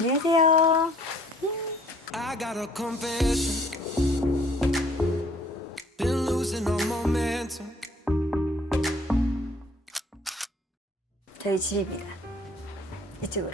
안녕하세요. I got a confession. Been losing all momentum. 저희 집입니다. 이쪽으로.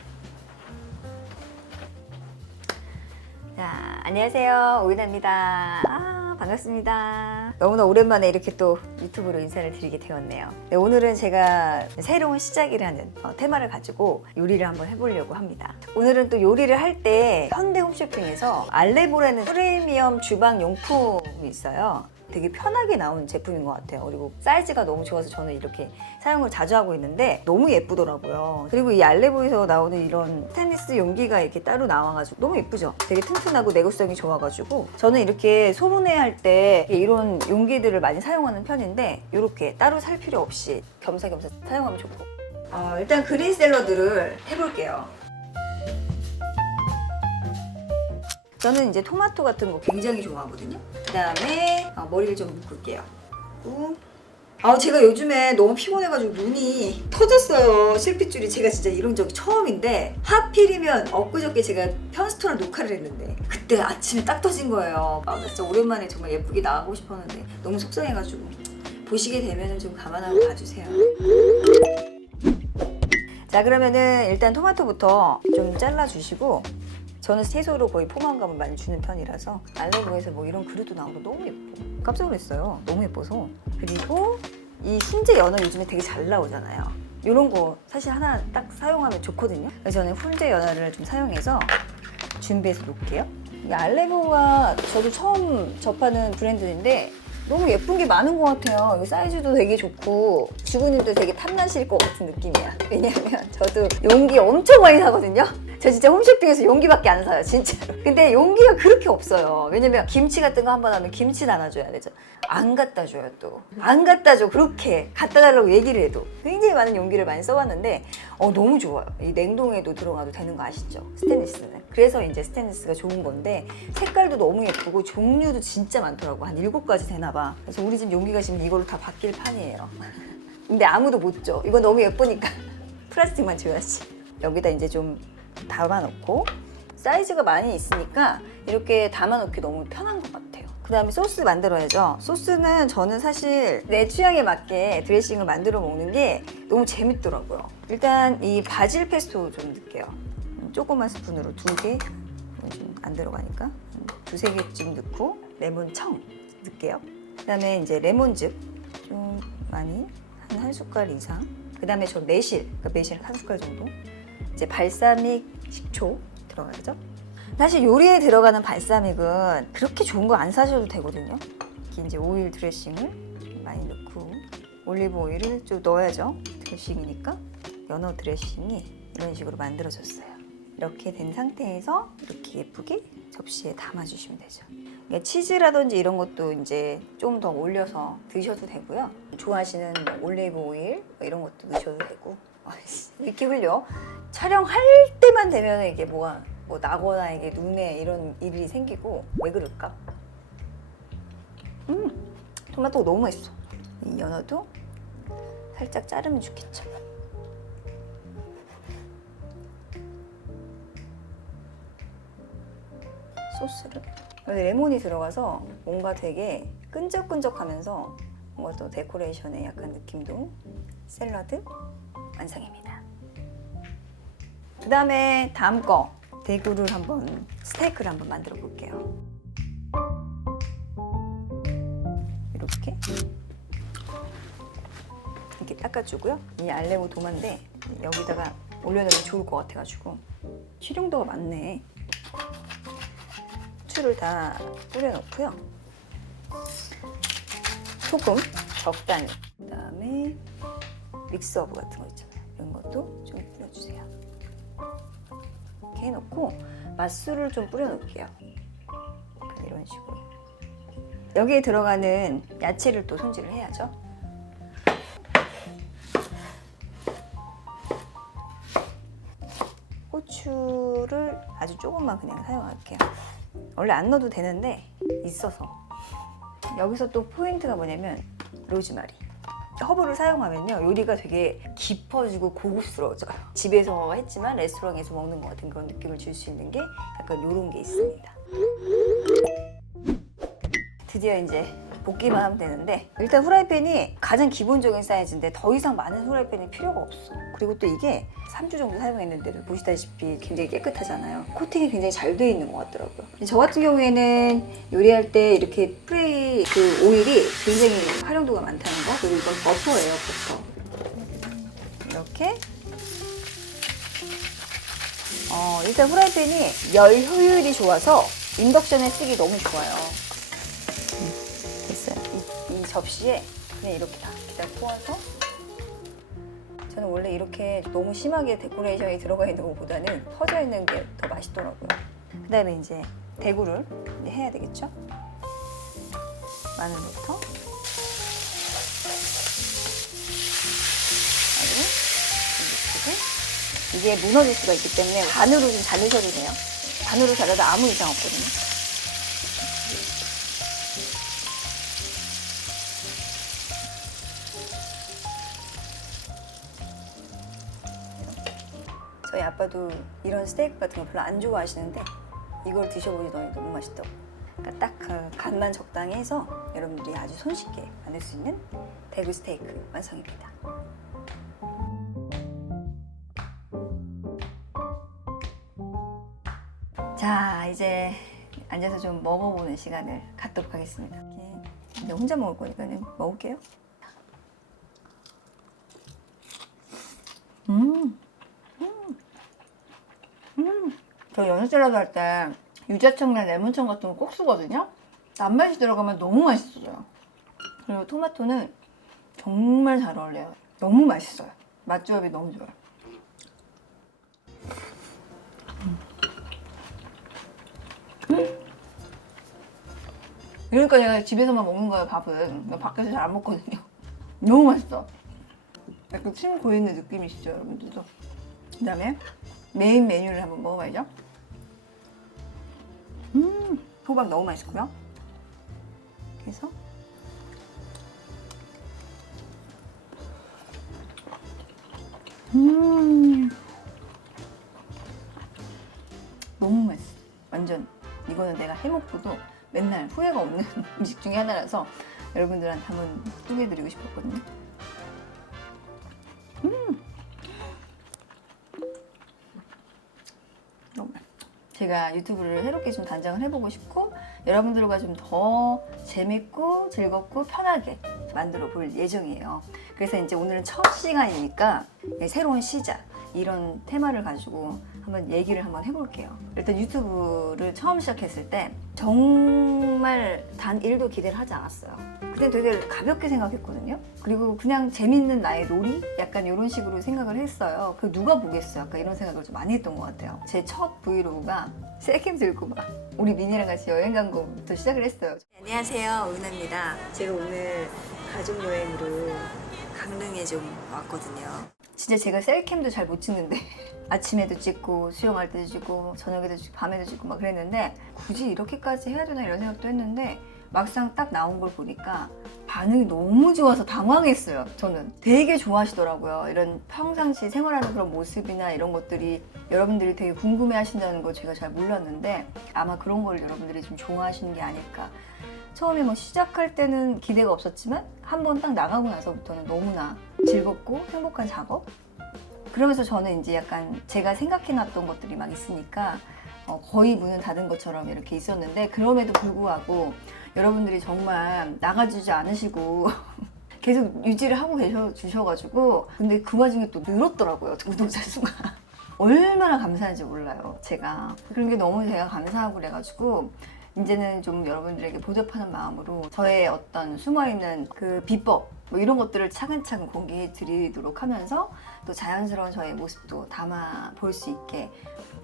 자, 안녕하세요. 오이나입니다. 반갑습니다. 너무나 오랜만에 이렇게 또 유튜브로 인사를 드리게 되었네요. 네, 오늘은 제가 새로운 시작이를 하는 테마를 가지고 요리를 한번 해보려고 합니다. 오늘은 또 요리를 할 때 현대 홈쇼핑에서 알레보라는 프리미엄 주방 용품이 있어요. 되게 편하게 나온 제품인 것 같아요. 그리고 사이즈가 너무 좋아서 저는 이렇게 사용을 자주 하고 있는데 너무 예쁘더라고요. 그리고 이 알레보에서 나오는 이런 스테인리스 용기가 이렇게 따로 나와가지고 너무 예쁘죠? 되게 튼튼하고 내구성이 좋아가지고 저는 이렇게 소분해 할 때 이런 용기들을 많이 사용하는 편인데 이렇게 따로 살 필요 없이 겸사겸사 사용하면 좋고 일단 그린 샐러드를 해볼게요. 저는 이제 토마토 같은 거 굉장히 좋아하거든요. 그 다음에 머리를 좀 묶을게요. 제가 요즘에 너무 피곤해가지고 눈이 터졌어요. 실핏줄이. 제가 진짜 이런 적이 처음인데 하필이면 엊그저께 제가 편스토랑 녹화를 했는데 그때 아침에 딱 터진 거예요. 나 진짜 오랜만에 정말 예쁘게 나가고 싶었는데 너무 속상해가지고 보시게 되면 좀 감안하고 봐주세요. 자, 그러면은 일단 토마토부터 좀 잘라주시고, 저는 채소로 거의 포만감을 많이 주는 편이라서 알레보에서 뭐 이런 그릇도 나오고 너무 예뻐. 깜짝 놀랐어요. 너무 예뻐서. 그리고 이 훈제 연어 요즘에 되게 잘 나오잖아요. 이런 거 사실 하나 딱 사용하면 좋거든요. 그래서 저는 훈제 연어를 좀 사용해서 준비해서 놓을게요. 이 알레보가 저도 처음 접하는 브랜드인데 너무 예쁜 게 많은 것 같아요. 이 사이즈도 되게 좋고 주부님도 되게 탐나실 것 같은 느낌이야. 왜냐면 저도 용기 엄청 많이 사거든요. 저 진짜 홈쇼핑에서 용기밖에 안 사요, 진짜로. 근데 용기가 그렇게 없어요. 왜냐면 김치 같은 거 한 번 하면 김치 나눠줘야 되죠. 안 갖다 줘요, 또. 안 갖다 줘. 그렇게 갖다 달라고 얘기를 해도. 굉장히 많은 용기를 많이 써봤는데 너무 좋아요. 이 냉동에도 들어가도 되는 거 아시죠? 스테인리스는. 그래서 이제 스테인리스가 좋은 건데 색깔도 너무 예쁘고 종류도 진짜 많더라고. 한 7가지 되나 봐. 그래서 우리 집 용기가 지금 이걸로 다 바뀔 판이에요. 근데 아무도 못 줘. 이거 너무 예쁘니까 플라스틱만 줘야지. 여기다 이제 좀 담아놓고, 사이즈가 많이 있으니까 이렇게 담아놓기 너무 편한 것 같아요. 그 다음에 소스 만들어야죠. 소스는 저는 사실 내 취향에 맞게 드레싱을 만들어 먹는 게 너무 재밌더라고요. 일단 이 바질 페스토 좀 넣을게요. 조그만 스푼으로 2개, 좀 안 들어가니까 2~3개쯤 넣고, 레몬청 넣을게요. 그 다음에 이제 레몬즙 좀 많이, 한 숟갈 이상. 그 다음에 저 매실, 그러니까 매실 한 숟갈 정도. 이제 발사믹, 식초 들어가야죠. 사실 요리에 들어가는 발사믹은 그렇게 좋은 거 안 사셔도 되거든요. 이렇게 이제 오일 드레싱을 많이 넣고, 올리브 오일을 좀 넣어야죠. 드레싱이니까. 연어 드레싱이 이런 식으로 만들어졌어요. 이렇게 된 상태에서 이렇게 예쁘게 접시에 담아주시면 되죠. 그러니까 치즈라든지 이런 것도 이제 좀 더 올려서 드셔도 되고요. 좋아하시는 올리브 오일 이런 것도 넣으셔도 되고. 이렇게 흘려. 촬영할 때만 되면 이게 뭐 나거나 이게 눈에 이런 일이 생기고. 왜 그럴까? 토마토가 너무 맛있어. 이 연어도 살짝 자르면 좋겠죠. 소스를, 레몬이 들어가서 뭔가 되게 끈적끈적하면서 뭔가 또 데코레이션의 약간 느낌도. 샐러드 완성입니다. 그 다음에 다음 거, 대구를 한번, 스테이크를 한번 만들어 볼게요. 이렇게 닦아주고요. 이 알레보 도마인데 여기다가 올려놓으면 좋을 것 같아가지고. 실용도가 많네. 후추를 다 뿌려놓고요. 소금 적당히. 그 다음에 믹스허브 같은 거 있잖아요. 이런 것도 좀 뿌려주세요. 이렇게 해놓고 맛술을 좀 뿌려놓을게요. 이런 식으로. 여기에 들어가는 야채를 또 손질을 해야죠. 고추를 아주 조금만 그냥 사용할게요. 원래 안 넣어도 되는데 있어서. 여기서 또 포인트가 뭐냐면 로즈마리. 허브를 사용하면요 요리가 되게 깊어지고 고급스러워져요. 집에서 했지만 레스토랑에서 먹는 것 같은 그런 느낌을 줄 수 있는 게 약간 이런 게 있습니다. 드디어 이제 볶기만 하면 되는데 일단 후라이팬이 가장 기본적인 사이즈인데 더 이상 많은 후라이팬이 필요가 없어. 그리고 또 이게 3주 정도 사용했는데도 보시다시피 굉장히 깨끗하잖아요. 코팅이 굉장히 잘 돼 있는 것 같더라고요. 저 같은 경우에는 요리할 때 이렇게 프레이 그 오일이 굉장히 활용도가 많다는 거. 그리고 이건 버터예요, 버터. 이렇게 일단 후라이팬이 열 효율이 좋아서 인덕션에 쓰기 너무 좋아요. 됐어요. 이 접시에 그냥 이렇게 다 부어서 저는 원래 이렇게 너무 심하게 데코레이션이 들어가 있는 것보다는 퍼져 있는 게 더 맛있더라고요. 그 다음에 이제 대구를 이제 해야 되겠죠? 마늘부터 이게 무너질 수가 있기 때문에 반으로 좀 자르셔도 돼요. 반으로 자르도 아무 이상 없거든요. 저희 아빠도 이런 스테이크 같은 거 별로 안 좋아하시는데 이걸 드셔보시더니 너무 맛있다고. 그러니까 딱 그 간만 적당히 해서 여러분들이 아주 손쉽게 만들 수 있는 대구 스테이크 완성입니다. 자, 이제 앉아서 좀 먹어보는 시간을 갖도록 하겠습니다. 이제 혼자 먹을 거니까는 먹을게요. 저 연어 샐러드 할 때 유자청이나 레몬청 같은 거 꼭 쓰거든요. 단맛이 들어가면 너무 맛있어요. 그리고 토마토는 정말 잘 어울려요. 너무 맛있어요. 맛조합이 너무 좋아요. 그러니까 제가 집에서만 먹는 거예요, 밥은. 밖에서 잘 안 먹거든요. 너무 맛있어. 약간 침 고이는 느낌이시죠, 여러분들도? 그 다음에 메인 메뉴를 한번 먹어봐야죠. 호박 너무 맛있고요. 그래서 너무 맛있어. 완전 이거는 내가 해먹고도 맨날 후회가 없는 음식 중에 하나라서 여러분들한테 한번 소개해드리고 싶었거든요. 너무 맛있어. 제가 유튜브를 새롭게 좀 단장을 해보고 싶고 여러분들과 좀 더 재밌고 즐겁고 편하게 만들어 볼 예정이에요. 그래서 이제 오늘은 첫 시간이니까 새로운 시작 이런 테마를 가지고 한번 얘기를 한번 해볼게요. 일단 유튜브를 처음 시작했을 때 정말 단 1도 기대를 하지 않았어요. 그때 되게 가볍게 생각했거든요. 그리고 그냥 재밌는 나의 놀이? 약간 이런 식으로 생각을 했어요. 그 누가 보겠어요? 약간 이런 생각을 좀 많이 했던 것 같아요. 제 첫 브이로그가 셀캠 들고 막 우리 미니랑 같이 여행 간 거부터 시작을 했어요. 안녕하세요, 은하입니다. 제가 오늘 가족 여행으로 강릉에 좀 왔거든요. 진짜 제가 셀캠도 잘 못 찍는데 아침에도 찍고 수영할 때도 찍고 저녁에도 찍고 밤에도 찍고 막 그랬는데 굳이 이렇게까지 해야 되나 이런 생각도 했는데 막상 딱 나온 걸 보니까 반응이 너무 좋아서 당황했어요. 저는 되게 좋아하시더라고요. 이런 평상시 생활하는 그런 모습이나 이런 것들이 여러분들이 되게 궁금해 하신다는 거 제가 잘 몰랐는데 아마 그런 걸 여러분들이 좀 좋아하시는 게 아닐까. 처음에 뭐 시작할 때는 기대가 없었지만 한번 딱 나가고 나서부터는 너무나 즐겁고 행복한 작업? 그러면서 저는 이제 약간 제가 생각해놨던 것들이 막 있으니까 거의 문은 닫은 것처럼 이렇게 있었는데 그럼에도 불구하고 여러분들이 정말 나가주지 않으시고 계속 유지를 하고 계셔주셔가지고 근데 그 와중에 또 늘었더라고요, 구독자 수가. 얼마나 감사한지 몰라요, 제가. 그런 게 너무 제가 감사하고 그래가지고 이제는 좀 여러분들에게 보답하는 마음으로 저의 어떤 숨어있는 그 비법 뭐 이런 것들을 차근차근 공개해 드리도록 하면서 또 자연스러운 저의 모습도 담아 볼 수 있게.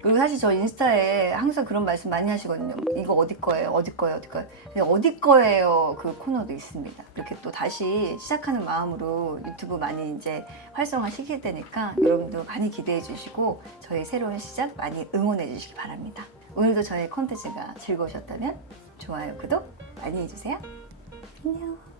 그리고 사실 저 인스타에 항상 그런 말씀 많이 하시거든요. 이거 어디 거예요? 어디 거예요? 어디 거예요? 근데 어디 거예요? 그 코너도 있습니다. 이렇게 또 다시 시작하는 마음으로 유튜브 많이 이제 활성화 시킬 때니까 여러분들 많이 기대해 주시고 저희 새로운 시작 많이 응원해 주시기 바랍니다. 오늘도 저의 콘텐츠가 즐거우셨다면 좋아요, 구독 많이 해주세요. 안녕.